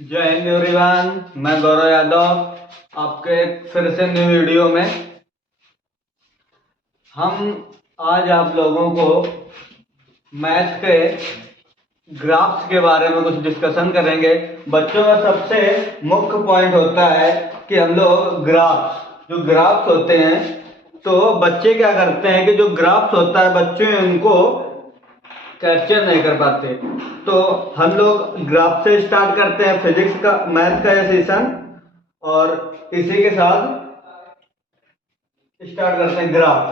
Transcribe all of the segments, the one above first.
जय हिंद एवरीवन, मैं गौरव यादव आपके फिर से न्यू वीडियो में। हम आज आप लोगों को मैथ के ग्राफ्स के बारे में कुछ डिस्कशन करेंगे। बच्चों का सबसे मुख्य पॉइंट होता है कि हम लोग जो ग्राफ्स होते हैं, तो बच्चे क्या करते हैं कि जो ग्राफ्स होता है बच्चे उनको कैप्चर नहीं कर पाते। तो हम लोग ग्राफ से स्टार्ट करते हैं फिजिक्स का, मैथ का ये सेशन, और इसी के साथ स्टार्ट करते हैं ग्राफ।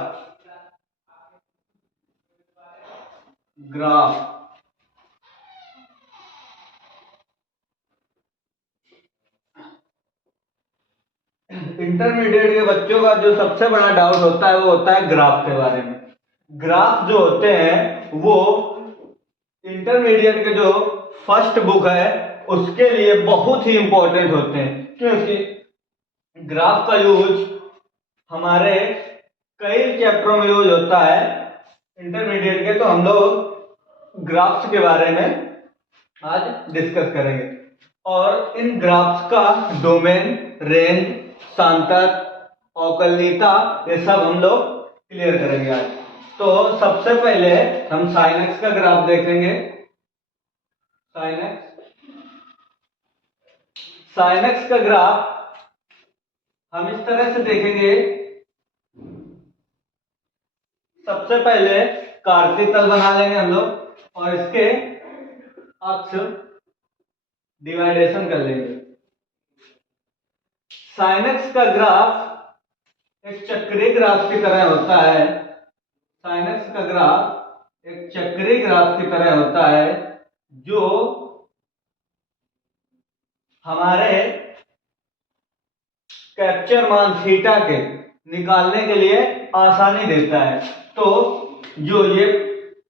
इंटरमीडिएट के बच्चों का जो सबसे बड़ा डाउट होता है वो होता है ग्राफ के बारे में। ग्राफ जो होते हैं वो इंटरमीडिएट के जो फर्स्ट बुक है उसके लिए बहुत ही इंपॉर्टेंट होते हैं, क्योंकि ग्राफ का यूज हमारे कई चैप्टरों में यूज होता है इंटरमीडिएट के। तो हम लोग ग्राफ्स के बारे में आज डिस्कस करेंगे, और इन ग्राफ्स का डोमेन, रेंज, सांतक, अवकलनीयता, ये सब हम लोग क्लियर करेंगे आज। तो सबसे पहले हम साइन एक्स का ग्राफ देखेंगे। साइन एक्स का ग्राफ हम इस तरह से देखेंगे। सबसे पहले कार्तीय तल बना लेंगे हम लोग, और इसके अक्ष डिवाइडेशन कर लेंगे। साइन एक्स का ग्राफ एक चक्रीय ग्राफ की तरह होता है। साइन एक्स का ग्राफ एक चक्रीय ग्राफ की तरह होता है, जो हमारे कैप्चर मान थीटा के निकालने के लिए आसानी देता है। तो जो ये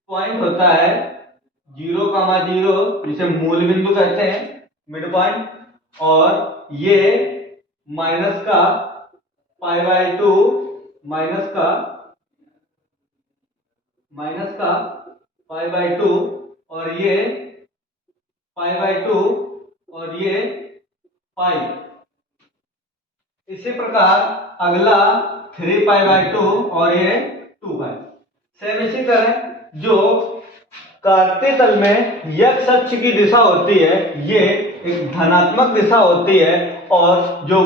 पॉइंट होता है 0,0, जिसे मूल बिंदु कहते हैं, मिड पॉइंट, और ये माइनस का π/2, माइनस का π/2, और ये π/2, और ये पाई। इसी प्रकार अगला 3π/2 और ये 2π। सेम इसी तरह जो कार्तीय तल में x अक्ष की दिशा होती है ये एक धनात्मक दिशा होती है, और जो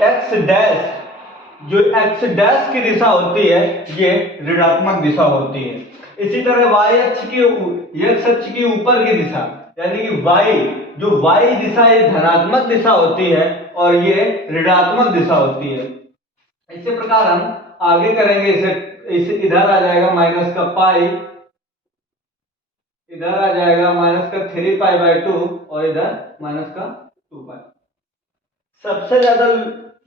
x डैश की दिशा होती है ये ऋणात्मक दिशा होती है। इसी तरह x अक्ष की ऊपर की दिशा, यानी कि y दिशा ये धनात्मक दिशा होती है और ये ऋणात्मक दिशा होती है। इसी प्रकार हम आगे करेंगे। इसे इधर आ जाएगा माइनस का पाई, इधर आ जाएगा माइनस का 3π/2, और इधर माइनस का 2π। सबसे ज्यादा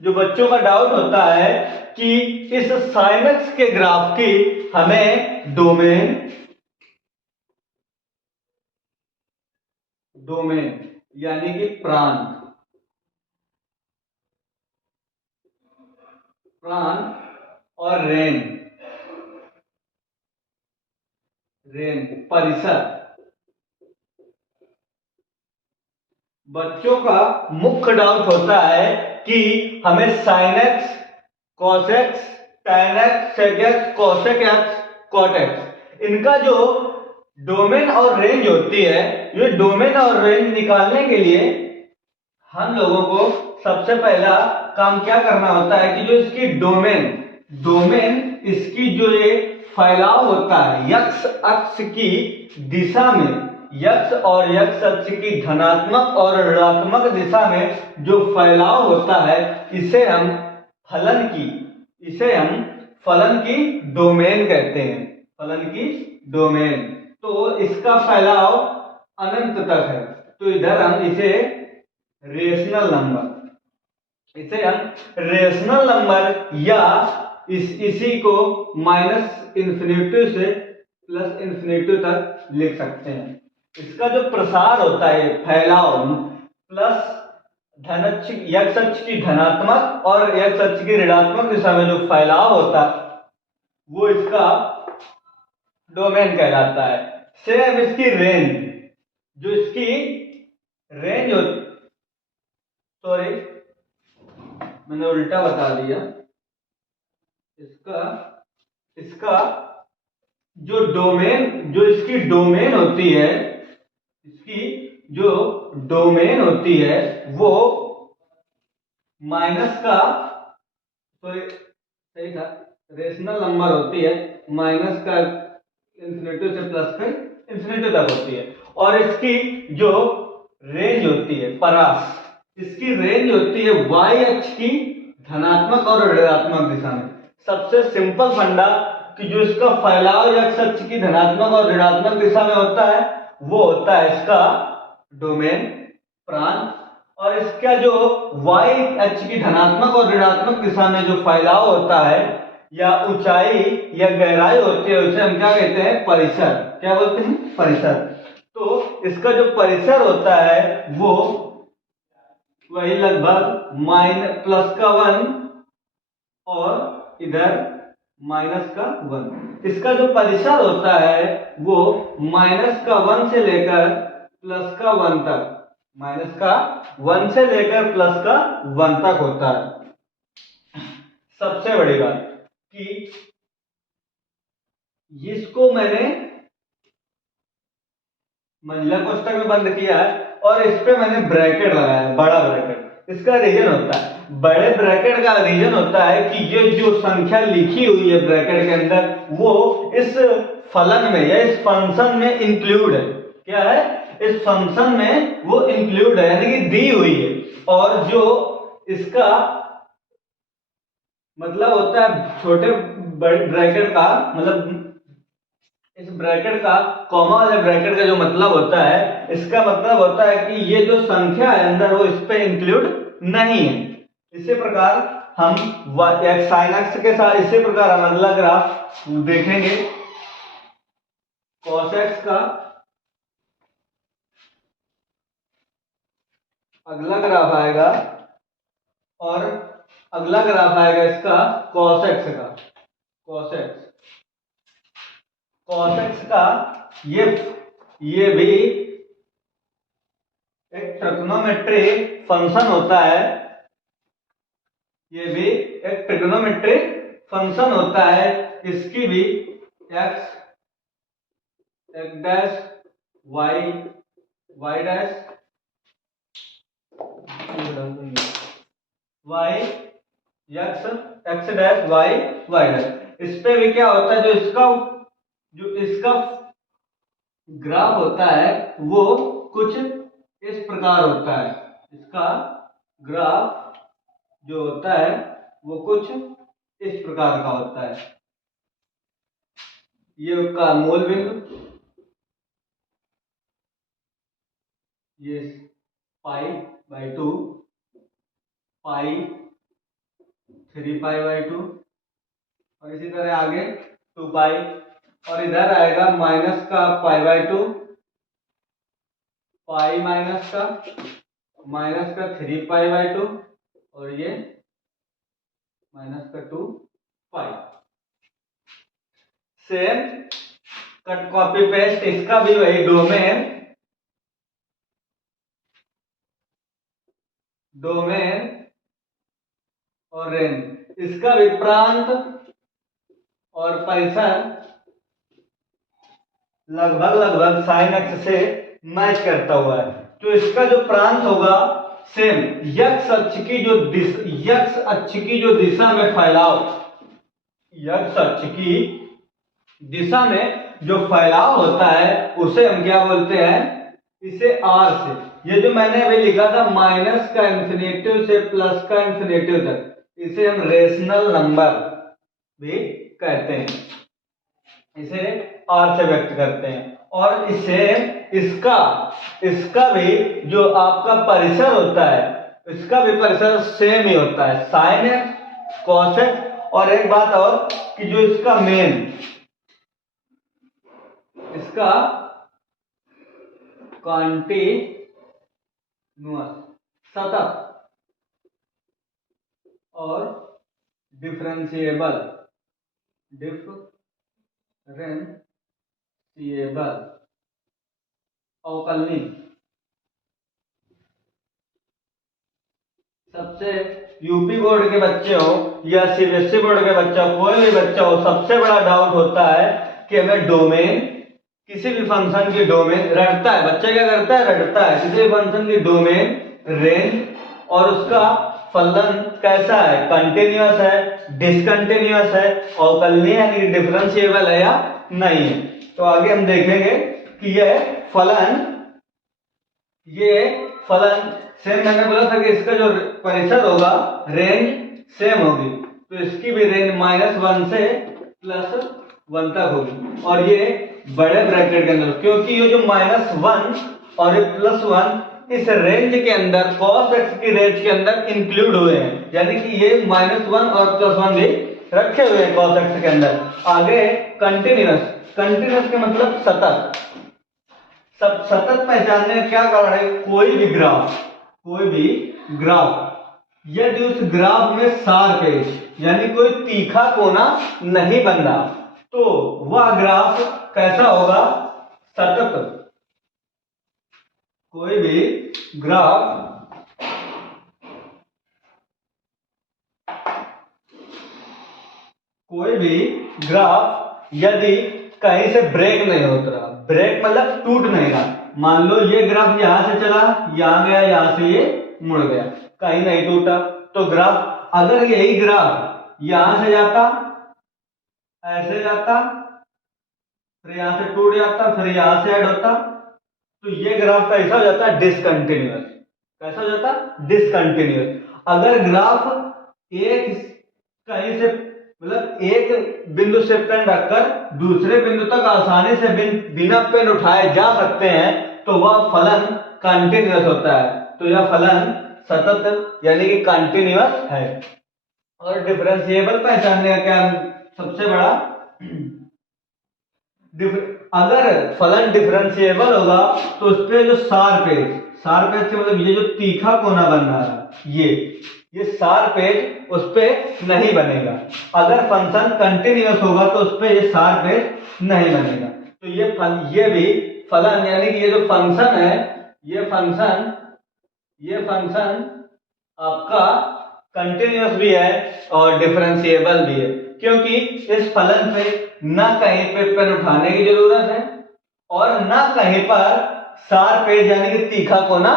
जो बच्चों का डाउट होता है कि इस साइन एक्स के ग्राफ की हमें डोमेन यानी कि प्रांत और रेंज परिसर। बच्चों का मुख्य डाउट होता है कि हमें sine x, cos x, tan x, sec x, cosec x, cot x, इनका जो डोमेन और रेंज होती है, ये डोमेन और रेंज निकालने के लिए हम लोगों को सबसे पहला काम क्या करना होता है कि जो इसकी डोमेन इसकी जो ये फैलाव होता है x अक्ष की दिशा में, x और x अक्ष की धनात्मक और ऋणात्मक दिशा में जो फैलाव होता है, इसे हम फलन की डोमेन कहते हैं। फलन की डोमेन, तो इसका फैलाव अनंत तक है। तो इधर हम इसे रेशनल नंबर या इसी को -∞ से +∞ तक लिख सकते हैं। इसका जो प्रसार होता है, फैलाव, प्लस x अक्ष की धनात्मक और x अक्ष की ऋणात्मक दिशा में जो फैलाव होता है वो इसका डोमेन कहलाता है। सेम इसकी जो इसकी रेंज होती, सॉरी मैंने उल्टा बता दिया, इसका इसका जो इसकी डोमेन होती है, इसकी जो डोमेन होती है वो माइनस का, सॉरी सही था, रेशनल नंबर होती है माइनस का इंफिनिटी से प्लस का इंफिनिटी तक होती है। और इसकी जो रेंज होती है परास, इसकी रेंज होती है वाई अक्ष की धनात्मक और ऋणात्मक दिशा में। सबसे सिंपल फंडा कि जो इसका फैलाव एक्स अक्ष की धनात्मक और ऋणात्मक दिशा में होता है वो होता है इसका डोमेन प्रांत, और इसका जो वाई अक्ष की धनात्मक और ऋणात्मक दिशा में जो फैलाव होता है या ऊंचाई या गहराई होती है उसे हम क्या कहते हैं, परिसर। क्या बोलते हैं, परिसर। तो इसका जो परिसर होता है वो वही लगभग प्लस का 1 और इधर माइनस का 1। इसका जो परिसर होता है वो माइनस का 1 से लेकर प्लस का 1 तक, माइनस का 1 से लेकर प्लस का 1 तक होता है। सबसे बड़ी बात कि इसको मैंने मंजिला कोष्ठक में बंद किया है और इस पे मैंने ब्रैकेट लगाया है, बड़ा ब्रैकेट। इसका रीजन होता है, बड़े ब्रैकेट का रीजन होता है कि ये जो संख्या लिखी हुई है ब्रैकेट के अंदर वो इस फलन में या इस फंक्शन में इंक्लूड है। क्या है, इस फंक्शन में वो इंक्लूड है, यानी कि दी हुई है। और जो इसका मतलब होता है छोटे बड़े ब्रैकेट का, मतलब इस ब्रैकेट का कॉमा वाले ब्रैकेट का जो मतलब होता है, इसका मतलब होता है कि ये जो संख्या है अंदर वो इस पे इंक्लूड नहीं है। इसी प्रकार हम साइन एक्स के साथ इसी प्रकार हम अगला ग्राफ देखेंगे कॉस एक्स का। अगला ग्राफ आएगा और अगला ग्राफ आएगा इसका कॉस एक्स का। कॉस एक्स का ये भी एक ट्रिग्नोमेट्रिक फंक्शन होता है, ये भी एक ट्रिग्नोमेट्रिक फंक्शन होता है। इसकी भी x dash y dash y x dash y dash. इस पे भी क्या होता है, जो इसका ग्राफ होता है वो कुछ इस प्रकार होता है। इसका ग्राफ जो होता है वो कुछ इस प्रकार का होता है। ये उसका मूल बिंदु, ये pi by 2, pi 3 pi by 2 और इसी तरह आगे 2 पाई, और इधर आएगा माइनस का पाई बाई 2, पाई माइनस का 3 पाई बाई 2 और ये माइनस का 2 पाई। सेम कट कॉपी पेस्ट, इसका भी वही डोमेन और रेंज, इसका भी प्रांत और परिसर लगभग साइन एक्स से मैच करता हुआ है। तो इसका जो प्रांत होगा सेम एक्स अक्ष की जो दिशा में फैलाव, एक्स अक्ष की दिशा में जो फैलाव होता है उसे हम क्या बोलते हैं, इसे आर से, ये जो मैंने अभी लिखा था माइनस का इंफिनिटिव से प्लस का इंफिनिटिव तक, इसे हम रेशनल नंबर भी कहते हैं, इसे आर से व्यक्त करते हैं। और इसका भी जो आपका परिसर होता है, इसका भी परिसर सेम ही होता है, साइन एक्स कॉस एक्स। और एक बात और कि जो इसका कॉन्टिन्यूअस सतत और डिफरेंशिएबल अवकलनी सबसे यूपी बोर्ड के बच्चे हो या सीबीएसई बोर्ड के बच्चा हो, कोई भी बच्चा हो, सबसे बड़ा डाउट होता है कि हमें डोमेन, किसी भी फंक्शन की डोमेन रटता है, बच्चा क्या करता है, रटता है, किसी भी फंक्शन की डोमेन, रेंज और उसका फलन कैसा है, कंटिन्यूअस है, डिसकंटिन्यूअस है, अवकलनीय यानी कि डिफरेंशिएबल है या नहीं है। तो आगे हम देखेंगे कि ये फलन सेम, मैंने बोला था कि इसका जो परिसर होगा, रेंज सेम होगी, तो इसकी भी रेंज -1 से +1 तक होगी, और ये बड़े ब्रैकेट के अंदर, क्योंकि ये जो -1 और ये +1 इस रेंज के अंदर, cos x की रेंज के अंदर इंक्लूड हुए हैं, यानी कि ये -1 और +1 भी रखे हुए हैं cos x के अंदर। आगे कंटिन्यूअस, कंटिन्यूअस के मतलब सतत, सब सतत पहचानने का क्या कारण है, कोई भी ग्राफ यदि उस ग्राफ में शार्प एज यानी कोई तीखा कोना नहीं बन रहा, तो वह ग्राफ कैसा होगा, सतत। कोई भी ग्राफ यदि कहीं से ब्रेक नहीं होता रहा, ब्रेक मतलब टूट नहीं रहा, मान लो ये ग्राफ यहां से चला, यहां गया, यहां से ये मुड़ गया, कहीं नहीं टूटा, तो ग्राफ, अगर यही ग्राफ यहां से जाता, ऐसे जाता, फिर यहां से टूट जाता, फिर यहां से ऐड होता, तो ये ग्राफ कैसा हो जाता है, डिसकंटिन्यूअस। कैसा हो जाता, डिसकंटिन्यूअस। अगर ग्राफ एक कहीं से, मतलब एक बिंदु से पेन रखकर दूसरे बिंदु तक आसानी से बिना पेन उठाए जा सकते हैं, तो वह फलन कंटिन्यूअस होता है, तो यह फलन सतत यानी कि कंटिन्यूअस है। और डिफरेंशिएबल पहचानने का क्या सबसे बड़ा, अगर फलन डिफरेंशिएबल होगा तो उस पे जो शार्प एज से मतलब ये जो तीखा कोना बन रहा है, ये शार्प एज उस पे नहीं बनेगा। अगर फंक्शन कंटिन्यूअस होगा तो उस पे ये शार्प एज नहीं बनेगा। तो ये भी फलन यानी कि ये जो फंक्शन है, ये फंक्शन आपका कंटिन्यूअस भी है और डिफरेंशिएबल भी है, क्योंकि इस फलन पे ना कहीं पे पेन उठाने की जरूरत है और ना कहीं पर शार्प एज यानी कि तीखा कोना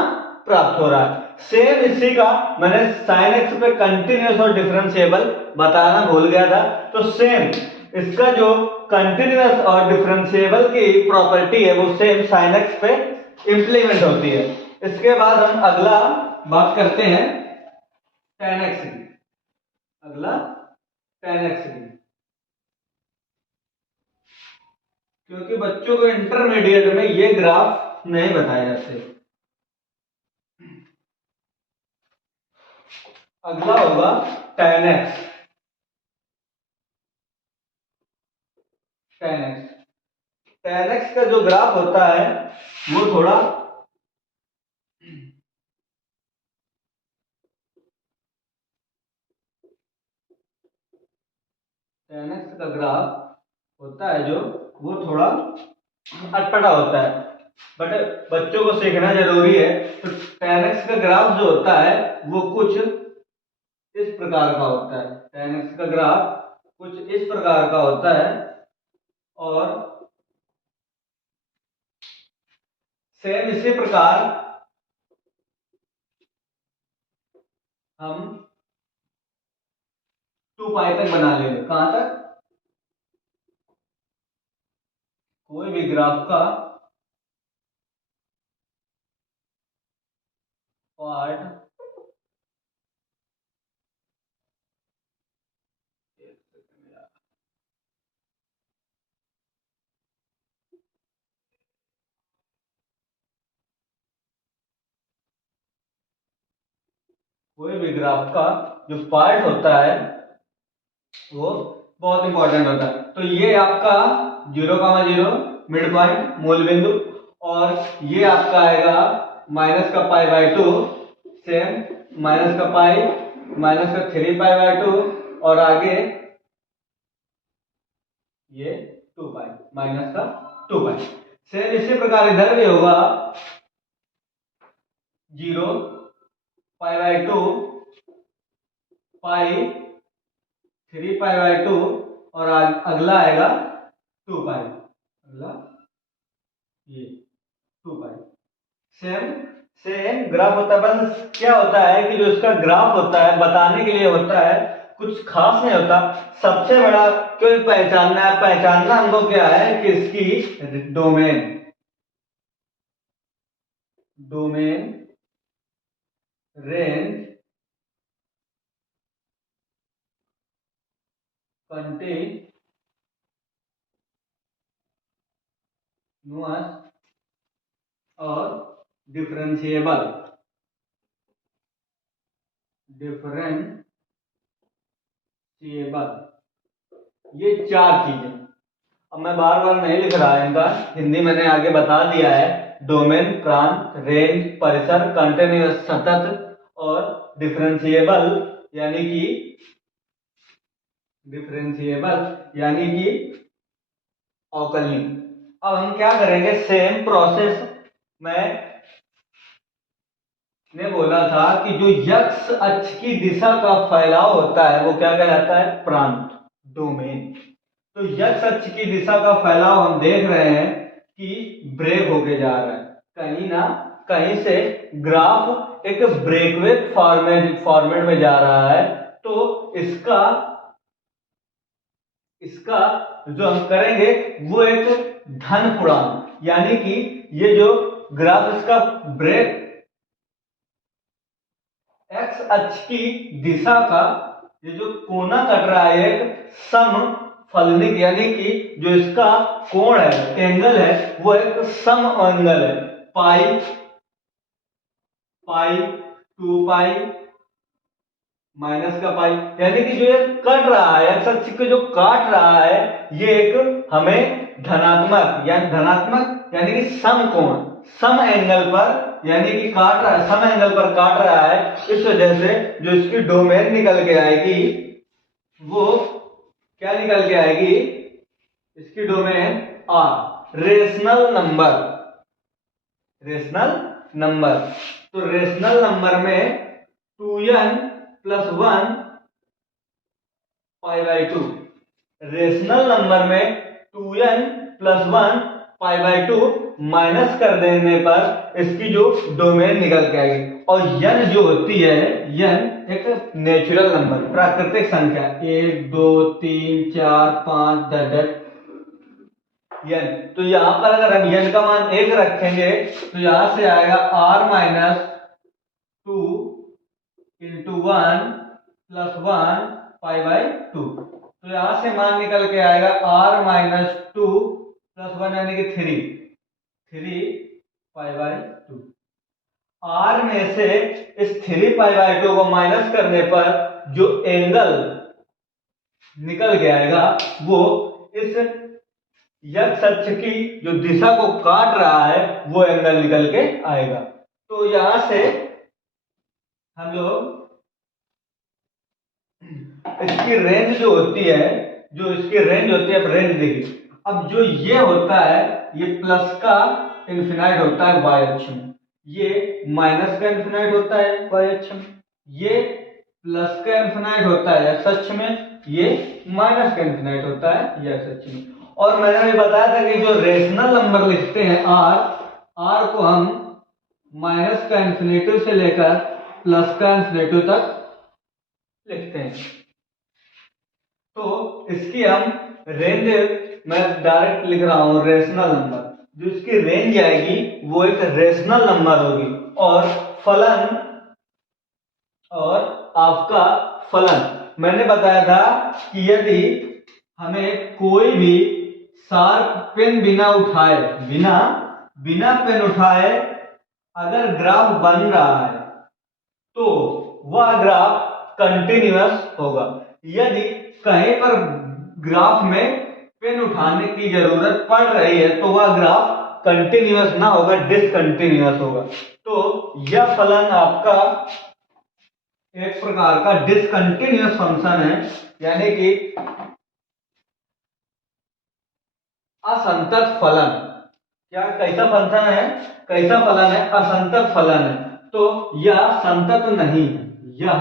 प्राप्त हो रहा है। सेम इसी का मैंने sin x पे कंटिन्यूअस और डिफरेंशिएबल बताना भूल गया था, तो सेम इसका जो कंटिन्यूअस और डिफरेंशिएबल की प्रॉपर्टी है वो सेम sin x पे इंप्लीमेंट होती है। इसके बाद हम अगला बात करते हैं tan x की, अगला tan x की, क्योंकि बच्चों को इंटरमीडिएट में ये ग्राफ नहीं बताए जाते। अगला होगा tan x। tan x का जो ग्राफ होता है वो थोड़ा tan x का ग्राफ होता है जो वो थोड़ा अटपटा होता है, बट बच्चों को सीखना जरूरी है। तो tan x का ग्राफ जो होता है वो कुछ इस प्रकार का होता है, tan x का ग्राफ कुछ इस प्रकार का होता है, और सेम इसी प्रकार हम 2π तक बना लेंगे। कहां तक, कोई भी ग्राफ का पार्ट कोई भी ग्राफ का जो पार्ट होता है वो बहुत इंपॉर्टेंट होता है। तो ये आपका 0,0 मिड पॉइंट मूल बिंदु, और ये आपका आएगा -π/2, सेम -π, -3π/2, और आगे ये 2π, -2π। सेम इसी प्रकार इधर भी होगा 0 π/2 पाई 3π/2 और अगला आएगा 2π, अगला ये 2π। सेम सेम ग्राफ होता है, बस क्या होता है कि जो इसका ग्राफ होता है बताने के लिए होता है, कुछ खास नहीं होता। सबसे बड़ा क्यों पहचानना है, पहचानना हमको क्या है कि इसकी डोमेन रेंज कंटीन्यूअस और डिफरेंशिएबल ये चार चीजें। अब मैं बार बार नहीं लिख रहा है, इनका हिंदी मैंने आगे बता दिया है। डोमेन, प्रांत, रेंज, परिसर, कंटीन्यूअस सतत और डिफरेंशिएबल यानी कि अवकलनीय। अब हम क्या करेंगे, सेम प्रोसेस मैंने बोला था कि जो x अक्ष की दिशा का फैलाव होता है वो क्या कहलाता है, प्रांत, डोमेन। तो x अक्ष की दिशा का फैलाव हम देख रहे हैं कि ब्रेक होके जा रहा है, कहीं ना कहीं से ग्राफ एक ब्रेकवेक फॉर्मेट में जा रहा है। तो इसका जो हम करेंगे वो एक धन पूर्णांक, यानी कि ये जो ग्राफ इसका ब्रेक एक्स अक्ष की दिशा का ये जो कोना कट रहा है एक समफलनिक, यानी कि जो इसका कोण है, एंगल है, वो एक सम एंगल है, पाई 2π माइनस का पाई, यानी कि जो ये कट रहा है एक्स अक्ष को जो काट रहा है ये एक हमें धनात्मक यानी कि सम कोण, सम एंगल पर, यानी कि काट रहा है, सम एंगल पर काट रहा है। इस वजह से जो इसकी डोमेन निकल के आएगी वो क्या निकल के आएगी, इसकी डोमेन आर, रेशनल नंबर। तो रेशनल नंबर में 2n + 1 π/2, रेशनल नंबर में 2n + 1 π/2 माइनस कर देने पर इसकी जो डोमेन निकल के आएगी। और n जो होती है, n एक नेचुरल नंबर, प्राकृतिक संख्या, 1 2 3 4 5 10 n। तो यहां पर अगर हम n का मान 1 रखेंगे तो यहां से आएगा r - 2 × 1 + 1 π/2। तो यहां से मान निकल के आएगा r - 2 + 1 यानी कि 3 π/2। r में से इस 3 π/2 को माइनस करने पर जो एंगल निकल के आएगा वो इस x अक्ष की जो दिशा को काट रहा है वो एंगल निकल के आएगा। तो यहां से हम लोग इसकी रेंज जो होती है, अब रेंज देखिए, अब जो ये होता है ये प्लस का इन्फिनाइट होता है y अक्ष में, ये माइनस का इन्फिनाइट होता है y अक्ष में, ये प्लस का इन्फिनाइट होता है x अक्ष में, ये माइनस का इन्फिनाइट होता है y अक्ष में। और मैंने अभी बताया था कि जो रेशनल नंबर लिखते हैं r को हम माइनस का इन्फिनेटिव से लेकर प्लस का इन्फिनेटिव तक लिखते हैं। तो इसकी हम रेंज, मैं डायरेक्ट लिख रहा हूं रेशनल नंबर, जो इसकी रेंज आएगी वो एक रेशनल नंबर होगी। और फलन, और आपका फलन मैंने बताया था कि यदि हमें कोई भी शार्प पेन बिना पेन उठाए अगर ग्राफ बन रहा है तो वह ग्राफ कंटिन्यूअस होगा। यदि कहीं पर ग्राफ में पेन उठाने की जरूरत पड़ रही है तो वह ग्राफ कंटिन्यूअस ना होगा, डिसकंटिन्यूअस होगा। तो यह फलन आपका एक प्रकार का डिसकंटिन्यूअस फंक्शन है, यानी कि असंतत फलन। क्या कैसा फंक्शन है, कैसा फलन है, असंतत फलन है, तो यह संतत नहीं है, यह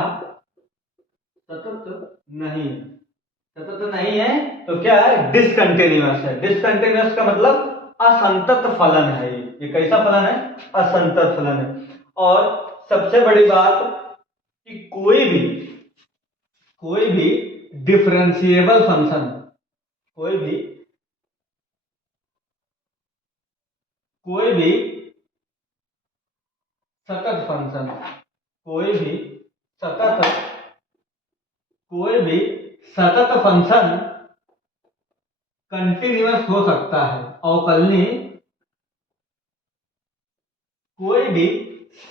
सतत नहीं है, सतत नहीं है तो क्या है, डिसकंटिन्यूअस है। डिसकंटिन्यूअस का मतलब असंतत फलन है, ये कैसा फलन है, असंतत फलन है। और सबसे बड़ी बात कि कोई भी डिफरेंशिएबल फंक्शन, कोई भी सतत फंक्शन, कोई भी सतत कोई भी सतत फंक्शन कंटिन्यूअस हो सकता है, अवकलनीय, कोई भी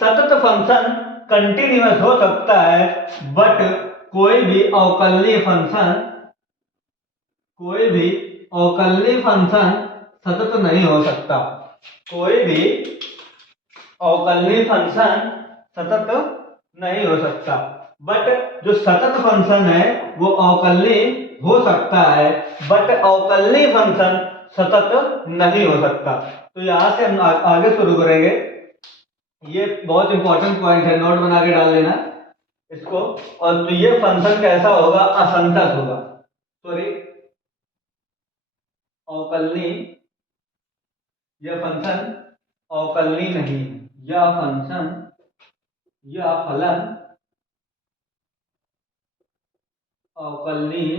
सतत फंक्शन कंटिन्यूअस हो सकता है, बट कोई भी अवकलनीय फंक्शन सतत नहीं हो सकता। कोई भी अवकलनीय फंक्शन सतत नहीं हो सकता, बट जो सतत फंक्शन है वो अवकलनीय हो सकता है, बट अवकलनीय फंक्शन सतत नहीं हो सकता। तो यहां से हम आगे शुरू करेंगे। ये बहुत इंपॉर्टेंट पॉइंट है, नोट बना के डाल लेना इसको। और तो ये फंक्शन कैसा होगा, असंतत होगा, सॉरी अवकलनीय, यह फंक्शन अवकलनीय नहीं है, यह फलन अवकलनीय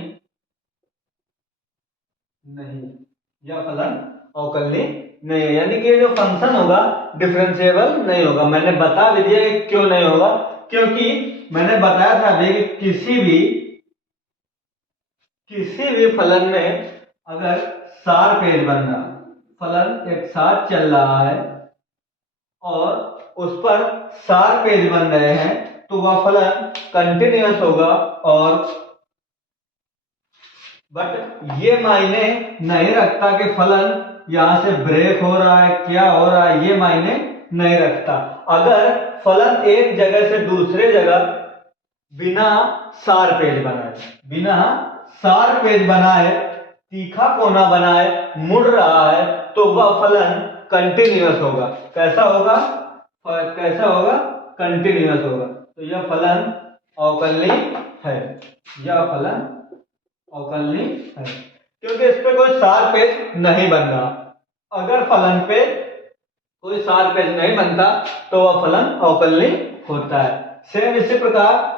नहीं, यह फलन अवकलनीय नहीं है, यानी कि जो फंक्शन होगा डिफरेंशिएबल नहीं होगा। मैंने बता भी दिया कि क्यों नहीं होगा, क्योंकि मैंने बताया था अभी कि किसी भी फलन में अगर सार पेज बन रहा, फलन एक साथ चल रहा है और उस पर सार पेज बन रहे हैं, तो वह फलन कंटिन्यूअस होगा। और बट ये मायने नहीं रखता कि फलन यहां से ब्रेक हो रहा है, क्या हो रहा है, ये मायने नहीं रखता। अगर फलन एक जगह से दूसरे जगह बिना सार पेज बनाए तीखा कोना बनाए मुड़ रहा है, तो वह फलन कंटिन्यूअस होगा। कैसा होगा, कंटिन्यूअस होगा। तो यह फलन अवकलनीय है, क्योंकि इस पे कोई सार पेज नहीं बन रहा। अगर फलन पे कोई सार पेज नहीं बनता तो वह फलन अवकलनीय होता है। सेम इसी प्रकार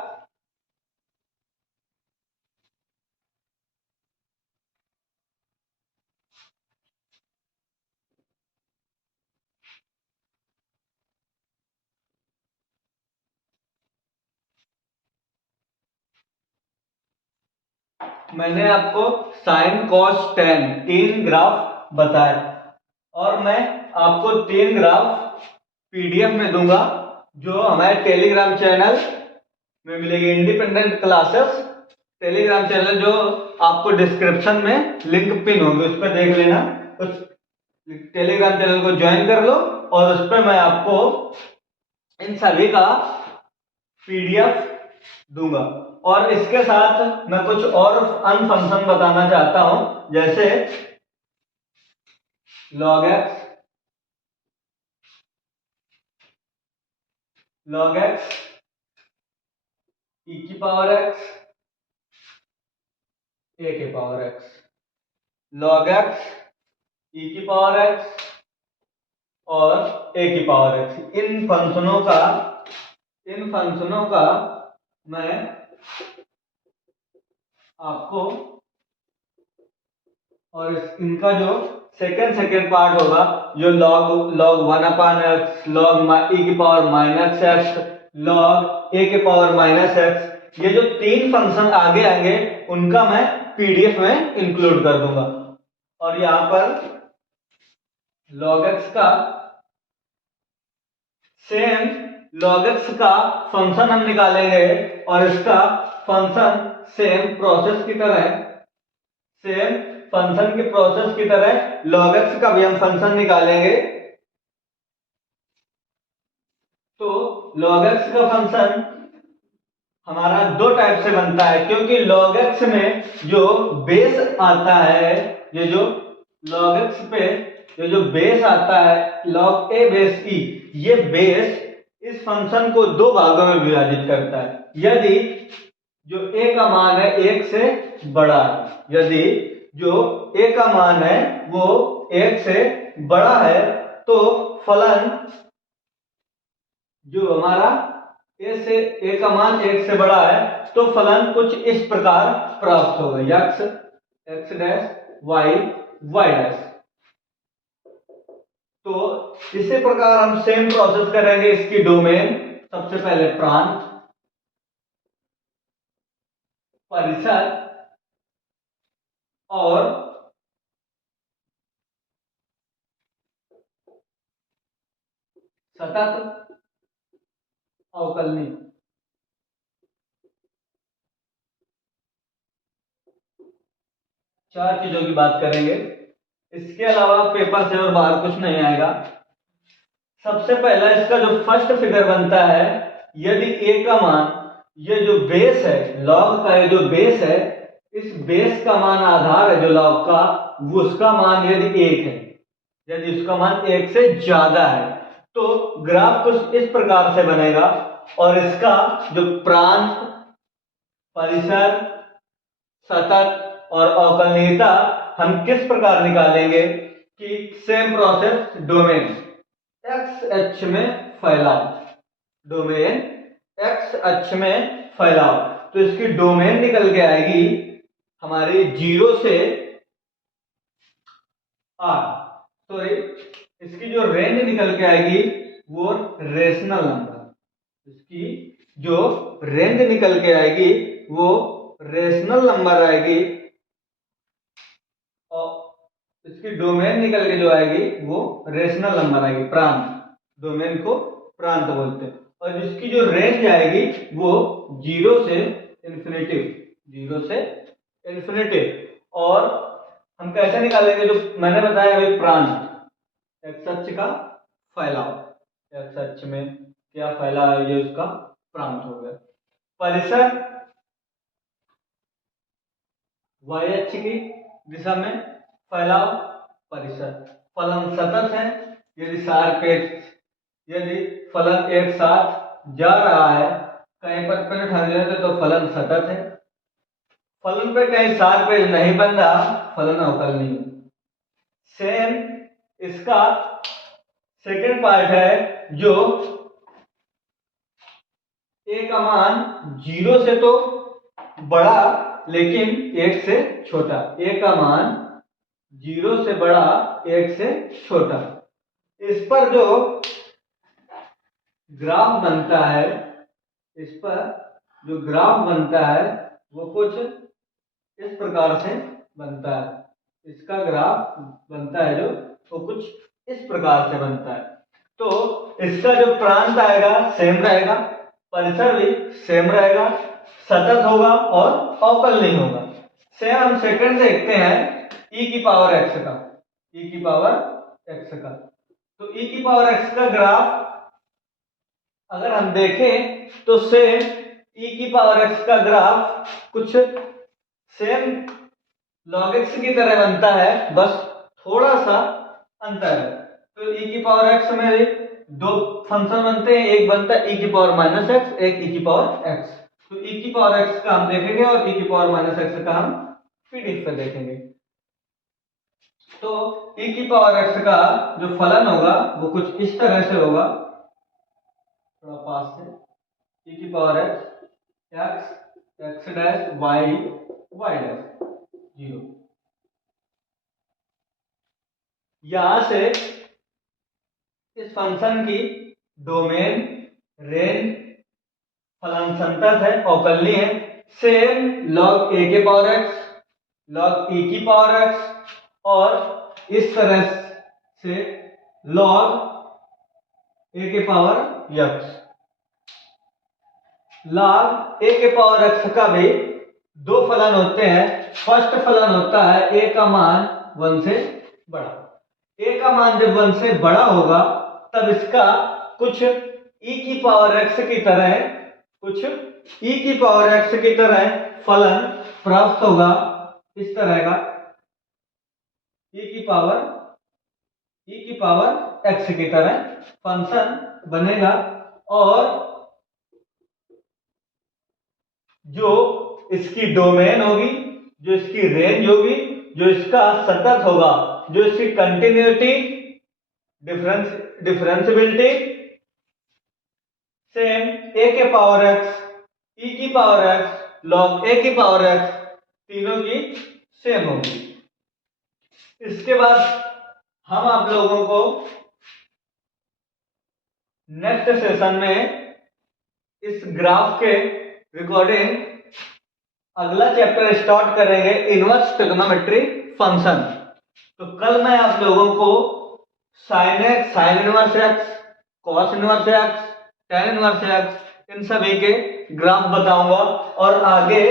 मैंने आपको साइन कॉस टेन 3 ग्राफ बताए, और मैं आपको 3 ग्राफ पीडीएफ में दूंगा, जो हमारे टेलीग्राम चैनल में मिलेगी। इंडिपेंडेंट क्लासेस टेलीग्राम चैनल, जो आपको डिस्क्रिप्शन में लिंक पिन होगी, उस पर देख लेना। उस टेलीग्राम चैनल को ज्वाइन कर लो और उस पर मैं आपको इन सभी का पीडीएफ दूंगा। और इसके साथ मैं कुछ और अन्य फंक्शन बताना चाहता हूं, जैसे log x e की पावर x a की power x, log x e की पावर x और a की पावर x। इन फंक्शनों का मैं आपको, और इनका जो सेकेंड पार्ट होगा, जो log 1/x, log e की power minus x, log a के पावर माइनस x, ये जो 3 फंक्शन आगे आएंगे उनका मैं पीडीएफ में इंक्लूड कर दूंगा। और यहां पर log x का सेम log x का फंक्शन हम निकालेंगे, और इसका फंक्शन सेम फंक्शन की प्रोसेस की तरह log x का भी हम फंक्शन निकालेंगे। तो log x का फंक्शन हमारा 2 टाइप से बनता है, क्योंकि log x में जो बेस आता है, ये जो log x पे ये जो बेस आता है log a बेस e, ये बेस इस फंक्शन को दो भागों में विभाजित करता है। यदि जो a का मान है 1 से बड़ा है, यदि जो a का मान है वो 1 से बड़ा है तो फलन जो हमारा a का मान 1 से बड़ा है तो फलन कुछ इस प्रकार प्राप्त होगा, x dash y y dash. तो इसी प्रकार हम सेम प्रोसेस करेंगे इसकी डोमेन। सबसे पहले प्रांत, परिसर और सतत अवकलनी। चार चीजों की बात करेंगे, इसके अलावा पेपर से और बाहर कुछ नहीं आएगा। सबसे पहला इसका जो फर्स्ट फिगर बनता है, यदि a का मान, ये जो बेस है लॉग का, ये जो बेस है, इस बेस का मान आधार है जो लॉग का, वो उसका मान यदि 1 है, यदि उसका मान 1 से ज्यादा है तो ग्राफ कुछ इस प्रकार से बनेगा। और इसका जो प्रांत, परिसर, सतत और अवकलनीयता हम किस प्रकार निकालेंगे कि सेम प्रोसेस डोमेन एक्स अक्ष में फैलाव, डोमेन एक्स अक्ष में फैलाव। तो इसकी डोमेन निकल के आएगी हमारी 0 से r, सॉरी इसकी जो रेंज निकल के आएगी वो रेशनल नंबर, इसकी जो रेंज निकल के आएगी वो रेशनल नंबर आएगी और इसकी डोमेन निकल के जो आएगी वो रेशनल नंबर आएगी, प्रांत, डोमेन को प्रांत बोलते हैं। और जिसकी जो रेंज आएगी वो 0 से इन्फिनिटी, 0 से इन्फिनिटी। और हम कैसे निकालेंगे, जो मैंने बताया अभी प्रांत, एक्स अक्ष का फैलाव, एक्स अक्ष में क्या फैला है ये उसका प्रांत हो गया। परिसर y अक्ष की दिशा में फैलाव, परिसर। फलन सतत है, यदि सापेक्ष, यदि फलन एक साथ जा रहा है, कहीं पर पिन ठहर जाते तो फलन सतत है, फलन पे कहीं सापेक्ष नहीं बन रहा, फलन अवकलनीय। सेम इसका सेकंड पार्ट है, जो a का मान 0 से तो बड़ा लेकिन 1 से छोटा, a का मान 0 से बड़ा 1 से छोटा। इस पर जो ग्राफ बनता है, इस पर जो ग्राफ बनता है वो कुछ इस प्रकार से बनता है, इसका ग्राफ बनता है जो वो कुछ इस प्रकार से बनता है। तो इसका जो प्रांत आएगा सेम रहेगा, परिसर भी सेम रहेगा, सतत होगा और अवकलनीय होगा। से हम सेकंड देखते हैं e की पावर x का, e की पावर x का। तो e की पावर x का ग्राफ अगर हम देखें तो सेम e की पावर x का ग्राफ कुछ सेम log x की तरह बनता है, बस थोड़ा सा अंतर है। तो e की पावर x में दो फंक्शन बनते हैं, एक बनता है e की पावर माइनस एक्स, एक e की पावर x। तो e की पावर x का हम देखेंगे और e की पावर माइनस एक्स का हम पीडीएफ पे देखेंगे। तो e की पावर x का जो फलन होगा वो कुछ इस तरह से होगा, थोड़ा पास से, e की power x x dash y y dash 0। यहां से इस फंक्शन की डोमेन, रेंज, फलन संतत है, अवकलनीय है, सेम log a के पावर x, log e की पावर x और इस तरह से log a के पावर x। log a के पावर x का भी दो फलन होते हैं। फर्स्ट फलन होता है a का मान 1 से बड़ा, a का मान जब 1 से बड़ा होगा तब इसका कुछ e की पावर x की तरह, कुछ e की पावर x की तरह फलन प्राप्त होगा, इस तरह का e की पावर ई की पावर एक्स की तरह फंक्शन बनेगा और जो इसकी डोमेन होगी, जो इसकी रेंज होगी, जो इसका सतत होगा, जो इसकी कंटिन्यूटी, डिफरेंशियबिलिटी सेम ए के पावर एक्स, ई की पावर एक्स, लॉग ए की पावर एक्स तीनों की सेम होगी। इसके बाद हम आप लोगों को नेक्स्ट सेशन में इस ग्राफ के रिकॉर्डिंग अगला चैप्टर स्टार्ट करेंगे, इनवर्स ट्रिग्नोमेट्री फंक्शन। तो कल मैं आप लोगों को sine x, sine inverse x, cos inverse x, tan inverse x इन सभी के ग्राफ बताऊंगा और आगे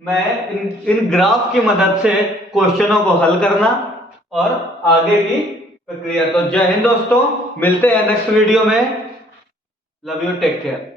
मैं इन ग्राफ की मदद से क्वेश्चनों को हल करना और आगे की प्रक्रिया। तो जय हिंद दोस्तों, मिलते हैं नेक्स्ट वीडियो में। Love you, take care.